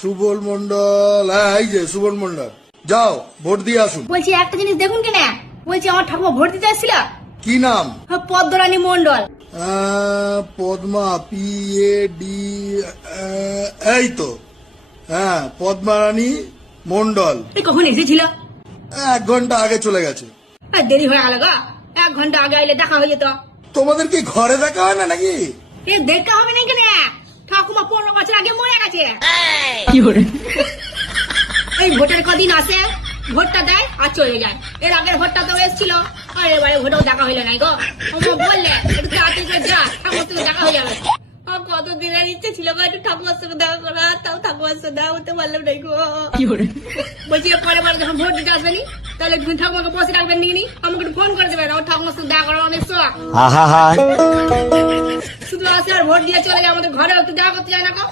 সুবল মন্ডল, হ্যাঁ এই যে সুবল মন্ডল, যাও ভোট দিয়ে আসুন। বলছি একটা জিনিস দেখুন কেন, বলছি আমার ঠাকুমা ভোট দিতে আসছিল। কি নাম? পদ্মরানী মন্ডল। পদ্মা, PAD, এই তো, হ্যাঁ পদ্মারানী মন্ডল। এই কখন এসেছিল? 1 ঘন্টা আগে চলে গেছে। দেরি হয়ে গেল গা, 1 ঘন্টা আগে আইলে দেখা হয়ে যেত। তোমাদের কি ঘরে দেখা হয় না নাকি? দেখা হবে না কেন, ঠাকুমা 15 বছর আগে মরে গেছে। এই ভোটের কদিন আসে, ভোটটা দেয় আর চলে যায়। এর আগের ভোটটা তো এসেছিল, আর এবারে ভোটেও দেখা হইলো নাই গো। বললে একটু তাড়াতাড়ি করে যা, ঠাকুমার সঙ্গে দেখা হয়ে যাবে। কত দিনের ইচ্ছে ছিল গো একটু ঠাকুমার সঙ্গে দেখা করা, তাও ঠাকুমার সঙ্গে দেখা হতে পারলাম নাই গো। বলছি পরের বার যখন ভোট দিতে আসবেনি, তাহলে একটু ঠাকুমাকে বসে রাখবেন নাকি, আমাকে একটু ফোন করে দেবেন। আমার ঠাকুমার সঙ্গে দেখা করার অনেক শখ। শুধু আসে আর ভোট দিয়ে চলে যায়, আমাদের ঘরে একটু দেখা করতে যায় না গো।